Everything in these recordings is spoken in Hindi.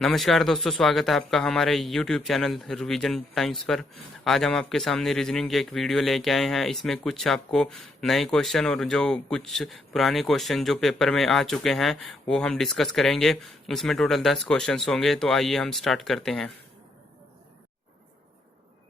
नमस्कार दोस्तों, स्वागत है आपका हमारे YouTube चैनल रिवीजन टाइम्स पर। आज हम आपके सामने रीजनिंग की एक वीडियो लेके आए हैं। इसमें कुछ आपको नए क्वेश्चन और जो कुछ पुराने क्वेश्चन जो पेपर में आ चुके हैं वो हम डिस्कस करेंगे। इसमें टोटल 10 क्वेश्चंस होंगे, तो आइए हम स्टार्ट करते हैं।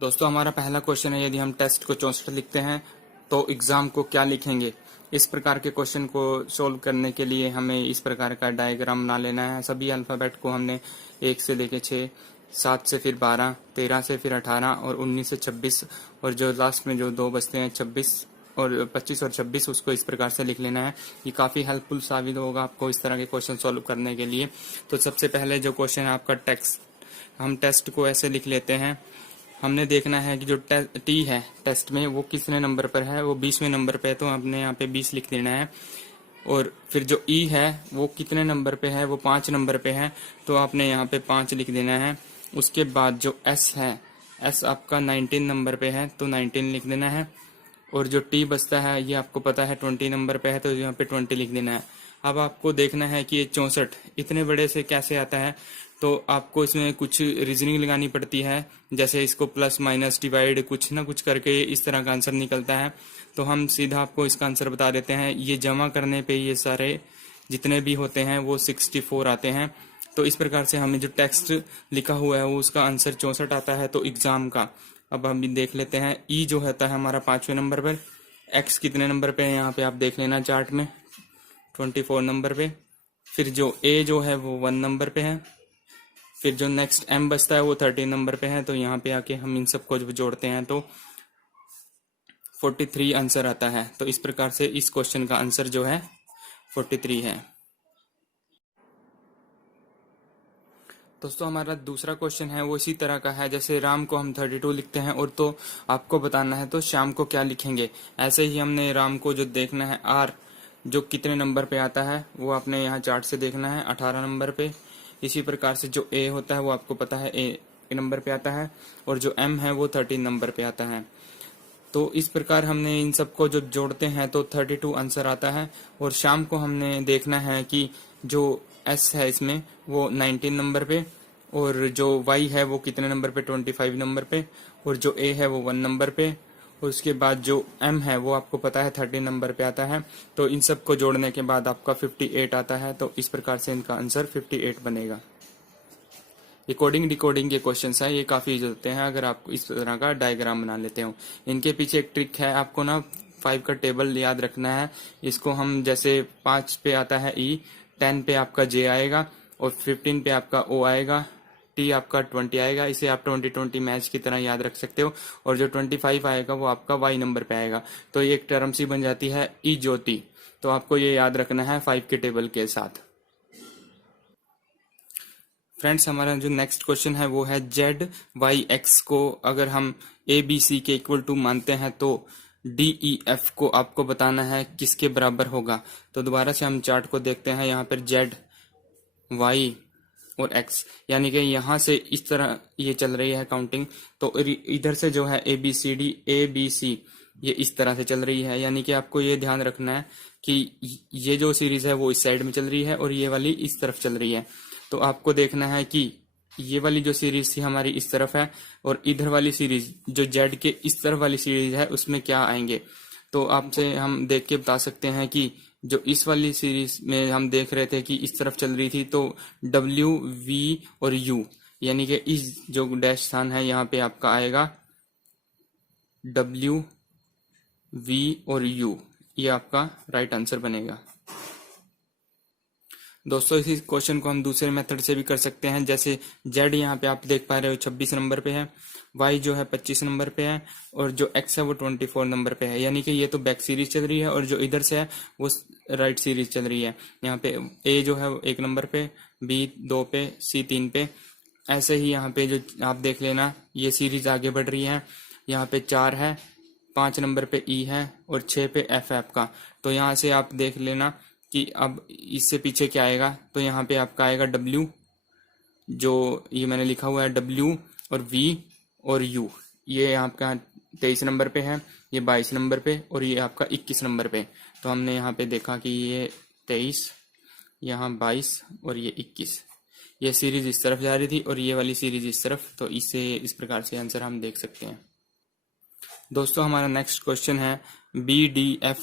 दोस्तों, हमारा पहला क्वेश्चन है, यदि हम टेस्ट को 64 लिखते हैं तो एग्जाम को क्या लिखेंगे। इस प्रकार के क्वेश्चन को सोल्व करने के लिए हमें इस प्रकार का डायग्राम बना लेना है। सभी अल्फ़ाबेट को हमने 1 से लेके 6, 7 से फिर 12, 13 से फिर 18 और 19 से 26 और जो लास्ट में जो 2 बचते हैं 26 और 25 और 26, उसको इस प्रकार से लिख लेना है। ये काफ़ी हेल्पफुल साबित होगा आपको इस तरह के क्वेश्चन सॉल्व करने के लिए। तो सबसे पहले जो क्वेश्चन है आपका टेक्स्ट, हम टेस्ट को ऐसे लिख लेते हैं। हमने देखना है कि जो टी है टेस्ट में वो कितने नंबर पर है, वो 20वें नंबर पे है, तो हमने यहाँ पे 20 लिख देना है। और फिर जो ई है वो कितने नंबर पे है, वो 5 नंबर पे है, तो आपने यहाँ पे 5 लिख देना है। उसके बाद जो एस है, एस आपका 19 नंबर पे है, तो 19 लिख देना है। और जो टी बचता है ये आपको पता है 20 नंबर पे है, तो यहाँ पे 20 लिख देना है। अब आपको देखना है कि ये 64 इतने बड़े से कैसे आता है, तो आपको इसमें कुछ रीजनिंग लगानी पड़ती है। जैसे इसको प्लस माइनस डिवाइड कुछ ना कुछ करके इस तरह का आंसर निकलता है। तो हम सीधा आपको इसका आंसर बता देते हैं। ये जमा करने पे ये सारे जितने भी होते हैं वो 64 आते हैं। तो इस प्रकार से हमें जो टेक्स्ट लिखा हुआ है वो उसका आंसर 64 आता है, तो एग्जाम का। अब हम देख लेते हैं। ई जो होता है हमारा 5वें नंबर पर, एक्स कितने नंबर पे है यहाँ पे आप देख लेना चार्ट में, 24 नंबर पे। फिर जो ए जो है वो 1 नंबर पे है। फिर जो नेक्स्ट एम बचता है वो 13 नंबर पे है, तो यहाँ पे आके हम इन सबको जब जोड़ते हैं तो 43 आंसर आता है। तो इस प्रकार से इस क्वेश्चन का आंसर जो है 43 है। दोस्तों, हमारा दूसरा क्वेश्चन है वो इसी तरह का है। जैसे राम को हम 32 लिखते हैं और तो आपको बताना है तो श्याम को क्या लिखेंगे। ऐसे ही हमने राम को जो देखना है आर जो कितने नंबर पे आता है वो आपने यहाँ चार्ट से देखना है, 18 नंबर पे। इसी प्रकार से जो ए होता है वो आपको पता है ए नंबर पे आता है, और जो एम है वो 13 नंबर पे आता है। तो इस प्रकार हमने इन सबको जब जोड़ते हैं तो 32 आंसर आता है। और शाम को हमने देखना है कि जो एस है इसमें वो 19 नंबर पे, और जो वाई है वो कितने नंबर पे, 25 नंबर पे, और जो ए है वो 1 नंबर पे, और उसके बाद जो एम है वो आपको पता है 30 नंबर पे आता है। तो इन सबको जोड़ने के बाद आपका 58 आता है। तो इस प्रकार से इनका आंसर 58 बनेगा। ये कोडिंग डिकोडिंग के क्वेश्चंस हैं, ये काफी इजी होते हैं अगर आप इस तरह का डायग्राम बना लेते हो। इनके पीछे एक ट्रिक है, आपको ना 5 का टेबल याद रखना है। इसको हम जैसे 5 पे आता है ई, 10 पे आपका जे आएगा, और 15 पे आपका ओ आएगा, टी आपका 20 आएगा। इसे आप 20-20 मैच की तरह याद रख सकते हो। और जो 25 आएगा वो आपका वाई नंबर पे आएगा। तो ये एक टर्म सी बन जाती है ई ज्योति। तो आपको ये याद रखना है 5 के टेबल के साथ। फ्रेंड्स, हमारा जो नेक्स्ट क्वेश्चन है वो है जेड वाई एक्स को अगर हम ए बी सी के इक्वल टू मानते हैं तो डी ई एफ को आपको बताना है किसके बराबर होगा। तो दोबारा से हम चार्ट को देखते हैं। यहाँ पर जेड वाई और एक्स, यानी कि यहाँ से इस तरह ये चल रही है काउंटिंग। तो इधर से जो है A B C D, A B C, ये इस तरह से चल रही है। यानी कि आपको ये ध्यान रखना है कि ये जो सीरीज है वो इस साइड में चल रही है और ये वाली इस तरफ चल रही है। तो आपको देखना है कि ये वाली जो सीरीज थी हमारी इस तरफ है, और इधर वाली सीरीज जो जेड के इस तरफ वाली सीरीज है उसमें क्या आएंगे। तो आपसे हम देख के बता सकते हैं कि जो इस वाली सीरीज में हम देख रहे थे कि इस तरफ चल रही थी, तो डब्ल्यू वी और यू, यानी कि इस जो डैश स्थान है यहाँ पे आपका आएगा डब्ल्यू वी और यू, ये आपका राइट आंसर बनेगा। दोस्तों, इसी क्वेश्चन को हम दूसरे मेथड से भी कर सकते हैं। जैसे जेड यहाँ पे आप देख पा रहे हो 26 नंबर पे है, वाई जो है 25 नंबर पे है, और जो एक्स है वो 24 नंबर पे है। यानी कि ये तो बैक सीरीज चल रही है, और जो इधर से है वो राइट सीरीज चल रही है। यहाँ पे ए जो है 1 नंबर पे, बी 2 पे, सी 3 पे। ऐसे ही यहाँ पे जो आप देख लेना ये सीरीज आगे बढ़ रही है। यहाँ पे 4 है, 5 नंबर पे ई है, और 6 पे एफ है आपका। तो यहाँ से आप देख लेना कि अब इससे पीछे क्या आएगा। तो यहाँ पे आपका आएगा डब्ल्यू, जो ये मैंने लिखा हुआ है डब्ल्यू, और वी और यू। ये आपका 23 नंबर पे है, ये 22 नंबर पे, और ये आपका 21 नंबर पे। तो हमने यहाँ पे देखा कि ये 23, यहाँ 22 और ये 21, ये सीरीज इस तरफ जा रही थी और ये वाली सीरीज इस तरफ, तो इसे इस प्रकार से आंसर हम देख सकते हैं। दोस्तों हमारा नेक्स्ट क्वेश्चन है BDF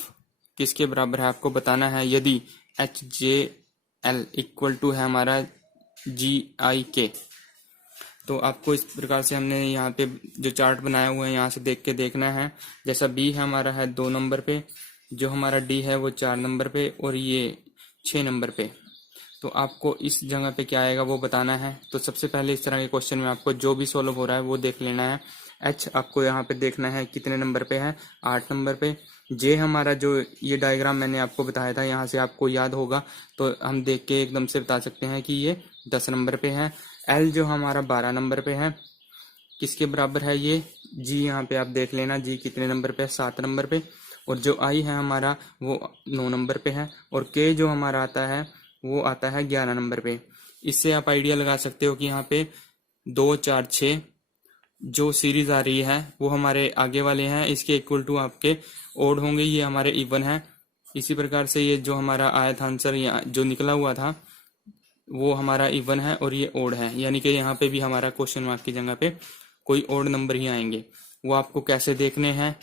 किसके बराबर है, आपको बताना है। यदि HJL इक्वल टू है हमारा GIK, तो आपको इस प्रकार से हमने यहाँ पे जो चार्ट बनाया हुआ है यहाँ से देख के देखना है। जैसा B है हमारा है 2 नंबर पे, जो हमारा D है वो 4 नंबर पे और ये 6 नंबर पे। तो आपको इस जगह पे क्या आएगा वो बताना है। तो सबसे पहले इस तरह के क्वेश्चन में आपको जो भी सॉल्व हो रहा है वो देख लेना है। H आपको यहाँ पे देखना है कितने नंबर पे है, 8 नंबर पे। J हमारा जो ये डायग्राम मैंने आपको बताया था यहाँ से आपको याद होगा, तो हम देख के एकदम से बता सकते हैं कि ये 10 नंबर पे है। L जो हमारा 12 नंबर पे है, किसके बराबर है ये, G यहाँ पे आप देख लेना, G कितने नंबर पे है, 7 नंबर पे। और जो I है हमारा वो 9 नंबर पे है। और K जो हमारा आता है वो आता है 11 नंबर पे। इससे आप आइडिया लगा सकते हो कि यहाँ पे 2 4 6 जो सीरीज आ रही है वो हमारे आगे वाले हैं, इसके इक्वल टू आपके ओड होंगे, ये हमारे इवन है। इसी प्रकार से ये जो हमारा आया था आंसर जो निकला हुआ था वो हमारा इवन है और ये ओड है, यानी कि यहाँ पे भी हमारा क्वेश्चन मार्क की जगह पे कोई ओड नंबर ही आएंगे। वो आपको कैसे देखने हैं,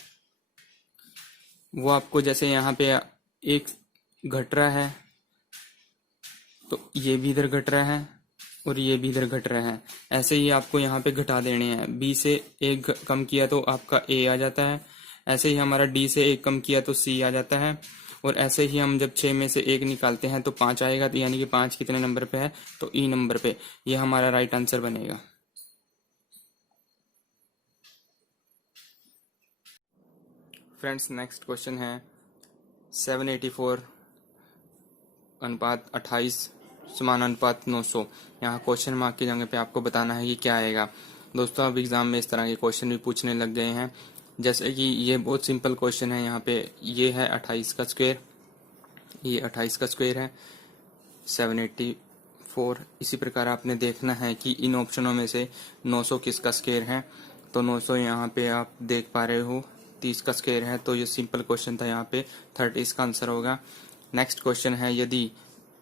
वो आपको जैसे यहाँ पे एक घट रहा है तो ये भी इधर घट रहा है और ये भी इधर घट रहा है, ऐसे ही आपको यहाँ पे घटा देने हैं। B से 1 कम किया तो आपका A आ जाता है, ऐसे ही हमारा D से 1 कम किया तो C आ जाता है। और ऐसे ही हम जब 6 में से 1 निकालते हैं तो 5 आएगा, तो यानी कि 5 कितने नंबर पे है, तो E नंबर पे। ये हमारा राइट आंसर बनेगा। फ्रेंड्स नेक्स्ट क्वेश्चन है 784 अनुपात 28 समान अनुपात 900। यहाँ क्वेश्चन मार्क की जगह पे आपको बताना है कि क्या आएगा। दोस्तों अब एग्जाम में इस तरह के क्वेश्चन भी पूछने लग गए हैं, जैसे कि ये बहुत सिंपल क्वेश्चन है। यहाँ पे ये है 28 का स्क्वायर, ये 28 का स्क्वायर है 784। इसी प्रकार आपने देखना है कि इन ऑप्शनों में से 900 किसका स्क्वायर है। तो 900 यहाँ पे आप देख पा रहे हो 30 का स्क्वायर है, तो ये सिंपल क्वेश्चन था, यहाँ पे 30 इसका आंसर होगा। नेक्स्ट क्वेश्चन है यदि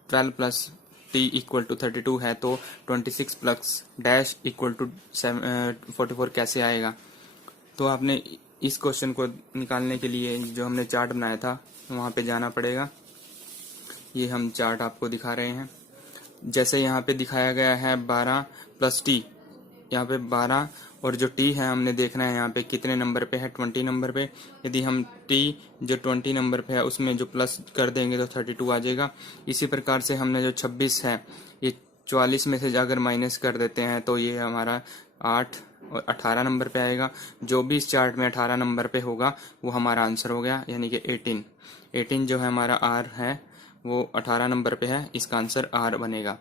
12 प्लस t इक्वल टू 32 है तो 26 प्लस डैश इक्वल टू 44 कैसे आएगा। तो आपने इस क्वेश्चन को निकालने के लिए जो हमने चार्ट बनाया था वहाँ पे जाना पड़ेगा। ये हम चार्ट आपको दिखा रहे हैं। जैसे यहाँ पे दिखाया गया है 12 प्लस टी, यहाँ पे 12 और जो t है हमने देखना है यहाँ पे कितने नंबर पे है, 20 नंबर पे। यदि हम t जो 20 नंबर पे है उसमें जो प्लस कर देंगे तो 32 आ जाएगा। इसी प्रकार से हमने जो 26 है ये 44 में से अगर माइनस कर देते हैं तो ये हमारा 8 और 18 नंबर पे आएगा। जो भी इस चार्ट में 18 नंबर पे होगा वो हमारा आंसर हो गया, यानी कि 18 जो है हमारा r है वो 18 नंबर पे है, इसका आंसर r बनेगा।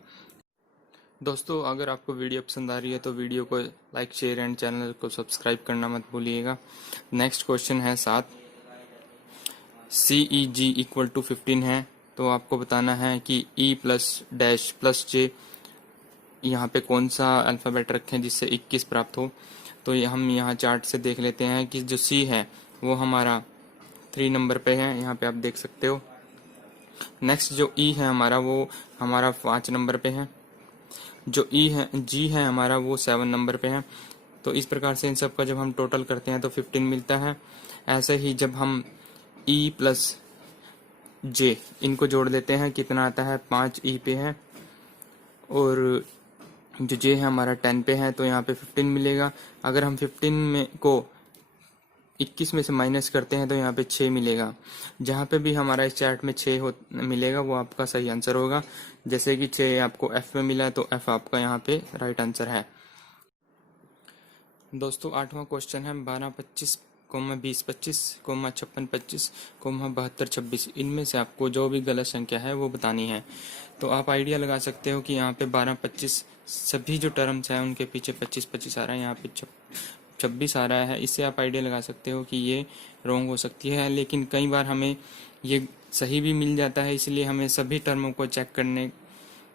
दोस्तों अगर आपको वीडियो पसंद आ रही है तो वीडियो को लाइक शेयर एंड चैनल को सब्सक्राइब करना मत भूलिएगा। नेक्स्ट क्वेश्चन है 7, CEG इक्वल टू 15 है, तो आपको बताना है कि E plus dash plus J यहाँ पे कौन सा अल्फ़ाबेट रखें जिससे 21 प्राप्त हो। तो ये हम यहाँ चार्ट से देख लेते हैं कि जो C है वो हमारा 3 नंबर पे है, यहाँ पे आप देख सकते हो। नेक्स्ट जो E है हमारा वो हमारा 5 नंबर पे है। जो G है हमारा वो 7 नंबर पे है। तो इस प्रकार से इन सब का जब हम टोटल करते हैं तो 15 मिलता है। ऐसे ही जब हम E प्लस J इनको जोड़ देते हैं कितना आता है, 5 E पे है और जो J है हमारा 10 पे है, तो यहाँ पे 15 मिलेगा। अगर हम 15 में को 21 में से माइनस करते हैं तो यहाँ पे 6 मिलेगा। जहाँ पे भी हमारा इस चार्ट में 6 मिलेगा वो आपका सही आंसर होगा। जैसे कि 6 आपको F में मिला तो F आपका यहाँ पे राइट आंसर है। दोस्तों 8वां क्वेश्चन है 12 25 20 25 56 25 72 26। इनमें से आपको जो भी गलत संख्या है वो बतानी है। तो आप आइडिया लगा सकते हो कि यहाँ पे 12 25 सभी जो टर्म्स हैं उनके पीछे 25 25 आ रहा है, यहाँ पे 26 आ रहा है। इससे आप आइडिया लगा सकते हो कि ये रॉन्ग हो सकती है, लेकिन कई बार हमें ये सही भी मिल जाता है, इसलिए हमें सभी टर्मों को चेक करने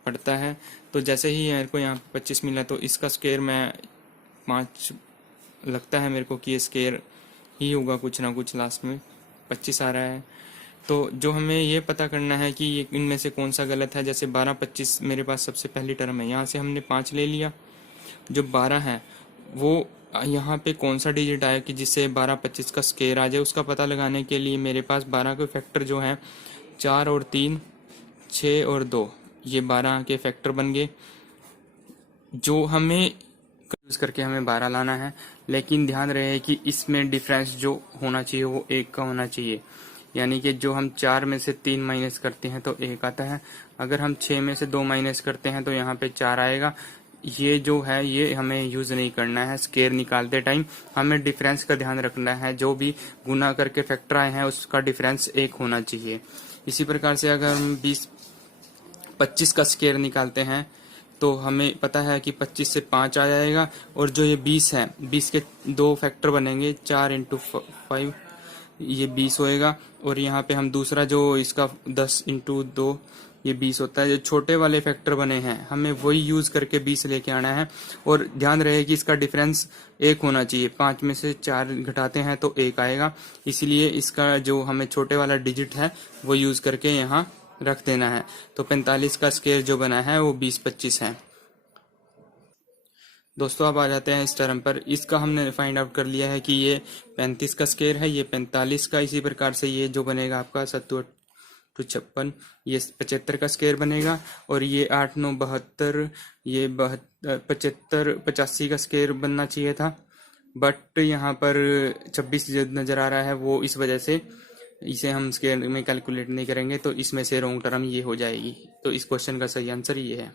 पड़ता है। तो जैसे ही मेरे को यहाँ 25 मिला तो इसका स्क्वायर मैं 5 लगता है मेरे को कि ये स्क्वायर ही होगा, कुछ ना कुछ लास्ट में 25 आ रहा है। तो जो हमें ये पता करना है कि ये इनमें से कौन सा गलत है, जैसे 12 25 मेरे पास सबसे पहली टर्म है, यहाँ से हमने 5 ले लिया। जो 12 है वो यहाँ पे कौन सा डिजिट आया कि जिससे 12 25 का स्केयर आ जाए, उसका पता लगाने के लिए मेरे पास 12 के फैक्टर जो हैं 4 और 3, 6 और 2, ये 12 के फैक्टर बन गए। जो हमें यूज करके हमें 12 लाना है, लेकिन ध्यान रहे कि इसमें डिफरेंस जो होना चाहिए वो 1 का होना चाहिए। यानी कि जो हम 4 में से 3 माइनस करते हैं तो 1 आता है, अगर हम 6 में से 2 माइनस करते हैं तो यहाँ पे 4 आएगा। ये जो है ये हमें यूज नहीं करना है। स्केयर निकालते टाइम हमें डिफरेंस का ध्यान रखना है, जो भी गुना करके फैक्टर आए हैं उसका डिफरेंस 1 होना चाहिए। इसी प्रकार से अगर हम 20 25 का स्केयर निकालते हैं तो हमें पता है कि 25 से 5 आ जाएगा, और जो ये 20 है 20 के 2 फैक्टर बनेंगे, 4 इंटू 5 ये 20 होएगा, और यहाँ पे हम दूसरा जो इसका 10 इंटू 2 ये 20 होता है। जो छोटे वाले फैक्टर बने हैं हमें वही यूज करके 20 लेके आना है, और ध्यान रहे कि इसका डिफरेंस 1 होना चाहिए। 5 में से 4 घटाते हैं तो 1 आएगा, इसलिए इसका जो हमें छोटे वाला डिजिट है वो यूज करके यहाँ रख देना है। तो 45 का स्केयर जो बना है वो 20 25 है। दोस्तों अब आ जाते हैं इस टर्म पर। इसका हमने फाइंड आउट कर लिया है कि ये 35 का स्केयर है, ये 45 का। इसी प्रकार से ये जो बनेगा आपका 7 टू 56, ये 75 का स्केयर बनेगा, और ये 8 9 72, ये 75 85 का स्केयर बनना चाहिए था, बट यहाँ पर 26 जो नजर आ रहा है वो इस वजह से इसे हम स्केयर में कैलकुलेट नहीं करेंगे, तो इसमें से रॉन्ग टर्म ये हो जाएगी। तो इस क्वेश्चन का सही आंसर ये है।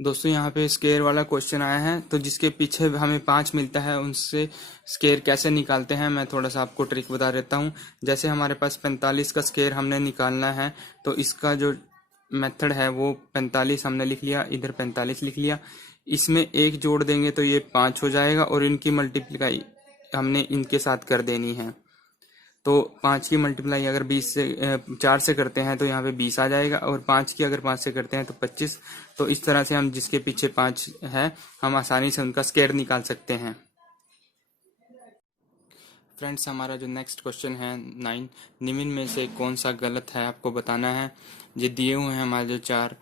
दोस्तों यहाँ पे स्केयर वाला क्वेश्चन आया है, तो जिसके पीछे हमें 5 मिलता है उनसे स्केयर कैसे निकालते हैं मैं थोड़ा सा आपको ट्रिक बता देता हूँ। जैसे हमारे पास 45 का स्केयर हमने निकालना है, तो इसका जो मेथड है वो 45 हमने लिख लिया, इधर 45 लिख लिया, इसमें 1 जोड़ देंगे तो ये 5 हो जाएगा, और इनकी मल्टीप्लाई हमने इनके साथ कर देनी है। तो 5 की मल्टीप्लाई अगर 4 से करते हैं तो यहाँ पे 20 आ जाएगा, और 5 की अगर 5 से करते हैं तो 25। तो इस तरह से हम जिसके पीछे 5 है हम आसानी से उनका स्केयर निकाल सकते हैं। फ्रेंड्स हमारा जो नेक्स्ट क्वेश्चन है 9, निम्न में से कौन सा गलत है आपको बताना है। ये दिए हुए हैं हमारे जो 4,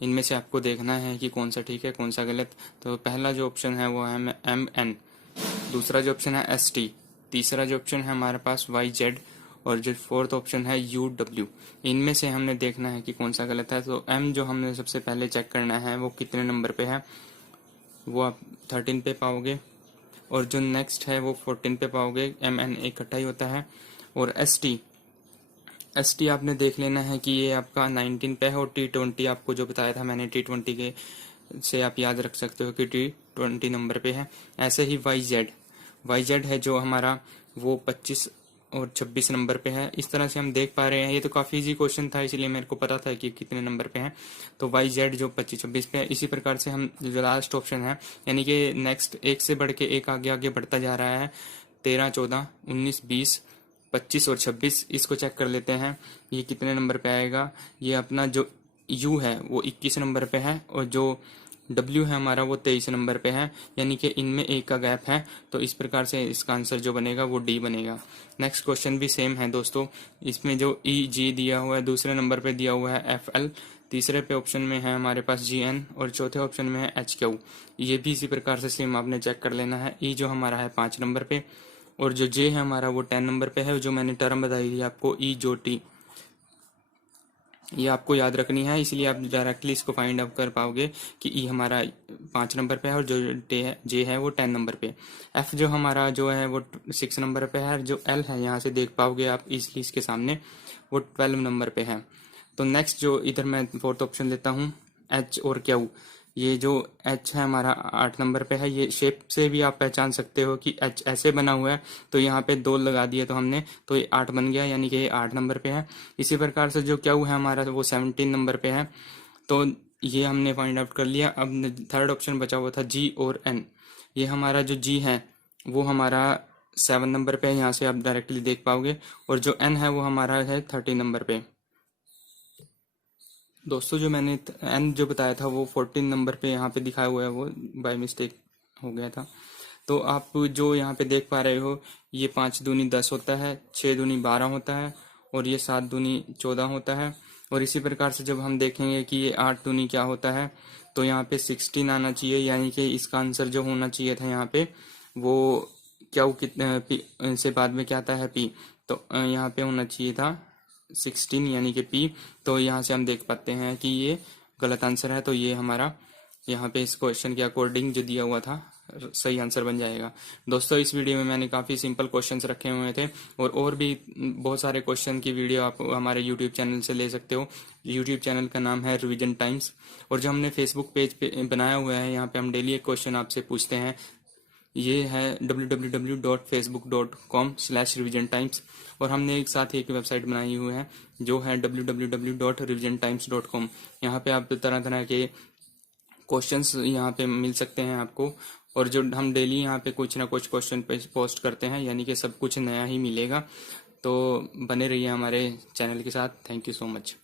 इनमें से आपको देखना है कि कौन सा ठीक है कौन सा गलत। तो पहला जो ऑप्शन है वो है MN, दूसरा जो ऑप्शन है ST, तीसरा जो ऑप्शन है हमारे पास YZ, और जो फोर्थ ऑप्शन है UW। इनमें से हमने देखना है कि कौन सा गलत है। तो M जो हमने सबसे पहले चेक करना है वो कितने नंबर पे है, वो आप 13 पे पाओगे, और जो नेक्स्ट है वो 14 पे पाओगे। MN इकट्ठा ही होता है। और ST आपने देख लेना है कि ये आपका 19 पे है, और T20 आपको जो बताया था मैंने T20 के से आप याद रख सकते हो कि T20 नंबर पे है। ऐसे ही YZ है जो हमारा वो 25 और 26 नंबर पे है। इस तरह से हम देख पा रहे हैं, ये तो काफ़ी इजी क्वेश्चन था इसलिए मेरे को पता था कि कितने नंबर पे है। तो YZ जो 25 26 पे है। इसी प्रकार से हम जो लास्ट ऑप्शन है, यानी कि नेक्स्ट एक से बढ़ के एक आगे आगे बढ़ता जा रहा है, 13 14 19 20 25 और 26, इसको चेक कर लेते हैं ये कितने नंबर पे आएगा। ये अपना जो U है वो 21 नंबर पे है, और जो W है हमारा वो 23 नंबर पे है, यानी कि इनमें 1 का गैप है। तो इस प्रकार से इसका आंसर जो बनेगा वो D बनेगा। नेक्स्ट क्वेश्चन भी सेम है दोस्तों, इसमें जो EG दिया हुआ है, दूसरे नंबर पे दिया हुआ है FL, तीसरे पे ऑप्शन में है हमारे पास GN, और चौथे ऑप्शन में है HQ। ये भी इसी प्रकार से सेम आपने चेक कर लेना है। E जो हमारा है 5 नंबर पे, और जो J है हमारा वो 10 नंबर पे है। जो मैंने टर्म बताई थी आपको E जो T, ये आपको याद रखनी है, इसलिए आप डायरेक्टली इसको फाइंड आउट कर पाओगे कि ई हमारा 5 नंबर पे है, और जो जे है वो 10 नंबर पे। एफ जो हमारा जो है वो 6 नंबर पे है, जो एल है यहाँ से देख पाओगे आप इजली इसके सामने, वो 12 नंबर पे है। तो नेक्स्ट जो इधर मैं फोर्थ ऑप्शन लेता हूँ एच और क्यू। ये जो एच है हमारा 8 नंबर पे है, ये शेप से भी आप पहचान सकते हो कि एच ऐसे बना हुआ है, तो यहाँ पे 2 लगा दिए तो हमने, तो ये 8 बन गया, यानी कि ये 8 नंबर पे है। इसी प्रकार से जो क्यू है हमारा वो 17 नंबर पे है, तो ये हमने फाइंड आउट कर लिया। अब थर्ड ऑप्शन बचा हुआ था जी और एन। ये हमारा जो जी है वो हमारा 7 नंबर पे है, यहाँ से आप डायरेक्टली देख पाओगे, और जो एन है वो हमारा है 30 नंबर पे। दोस्तों जो मैंने एन जो बताया था वो 14 नंबर पे यहाँ पे दिखाया हुआ है, वो बाय मिस्टेक हो गया था। तो आप जो यहाँ पे देख पा रहे हो, ये 5 दूनी 10 होता है, 6 दूनी 12 होता है, और ये 7 दूनी 14 होता है। और इसी प्रकार से जब हम देखेंगे कि ये 8 दूनी क्या होता है, तो यहाँ पे 16 आना चाहिए, यानी कि इसका आंसर जो होना चाहिए था यहाँ पे वो क्या, वो कितने पी से बाद में क्या आता है पी, तो यहाँ पे होना चाहिए था 16 यानी कि पी। तो यहाँ से हम देख पाते हैं कि ये गलत आंसर है, तो ये हमारा यहाँ पे इस क्वेश्चन के अकॉर्डिंग जो दिया हुआ था सही आंसर बन जाएगा। दोस्तों इस वीडियो में मैंने काफ़ी सिंपल क्वेश्चंस रखे हुए थे, और भी बहुत सारे क्वेश्चन की वीडियो आप हमारे यूट्यूब चैनल से ले सकते हो। यूट्यूब चैनल का नाम है रिवीजन टाइम्स, और जो हमने फेसबुक पेज पे बनाया हुआ है, यहाँ पे हम डेली एक क्वेश्चन आपसे पूछते हैं। ये है www.facebook.com/revisiontimes, और हमने एक साथ ही एक वेबसाइट बनाई हुई है जो है www.revisiontimes.com। यहाँ पे आप तरह तरह के क्वेश्चंस यहाँ पे मिल सकते हैं आपको, और जो हम डेली यहाँ पे कुछ ना कुछ क्वेश्चन पे पोस्ट करते हैं, यानी कि सब कुछ नया ही मिलेगा। तो बने रहिए हमारे चैनल के साथ। Thank you so much.